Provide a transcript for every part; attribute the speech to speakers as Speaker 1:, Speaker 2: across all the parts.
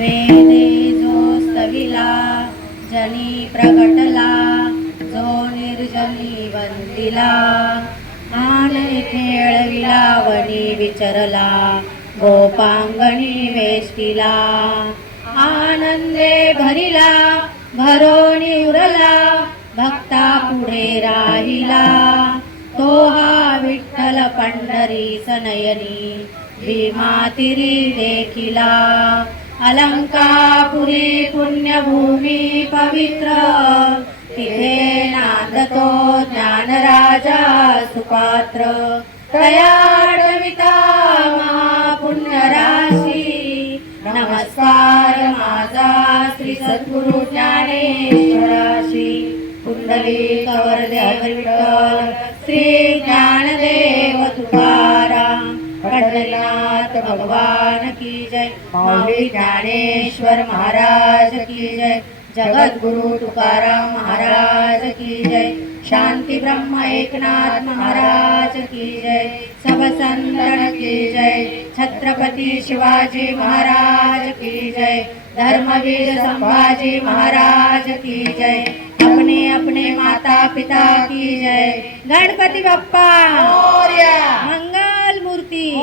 Speaker 1: वेदे जो स्तविला जनी प्रगटला जो निर्जनी वंदिला. आने खेळविला वनी विचरला गोपांगणी वेष्टिला. आनंदे भरिला भरोणी उरला भक्ता पुढे राहिला. तो हा विठ्ठल पंढरी सनयनी भीमातिरी देखिला. अलंकापुरी पुण्यभूमी पवित्र। तिथे नांदतो ज्ञानराजा सुपात्र। तयाडविता महापुण्यराशी। नमस्कार माझा श्री सद्गुरु ज्ञानेश्वराशी। कुंडली कवरदे विठ्ठल श्री ज्ञानदेव तुकाराम पंढरीनाथ भगवान की जय. माऊली ज्ञानेश्वर महाराज की जय. जगद्गुरु तुकाराम महाराज की जय. शांती ब्रह्म एकनाथ महाराज की जय. सब संतन की जय. छत्रपती शिवाजी महाराज की जय. धर्मवीर संभाजी महाराज की जय. अपने अपने माता पिता की जय. गणपती बाप्पा. मंगल मूर्ती.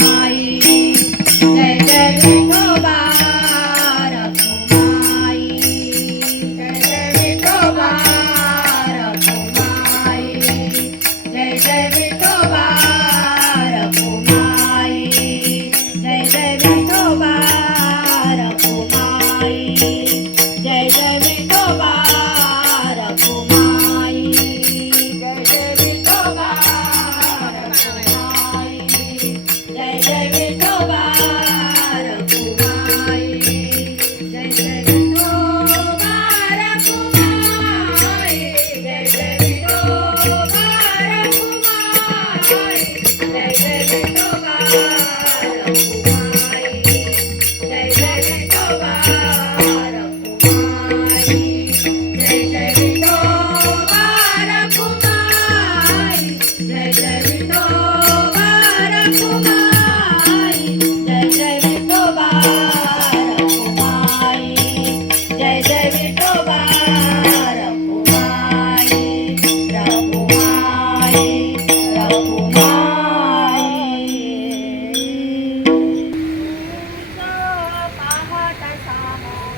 Speaker 1: Bye.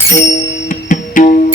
Speaker 1: Thank you.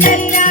Speaker 1: Hallelujah.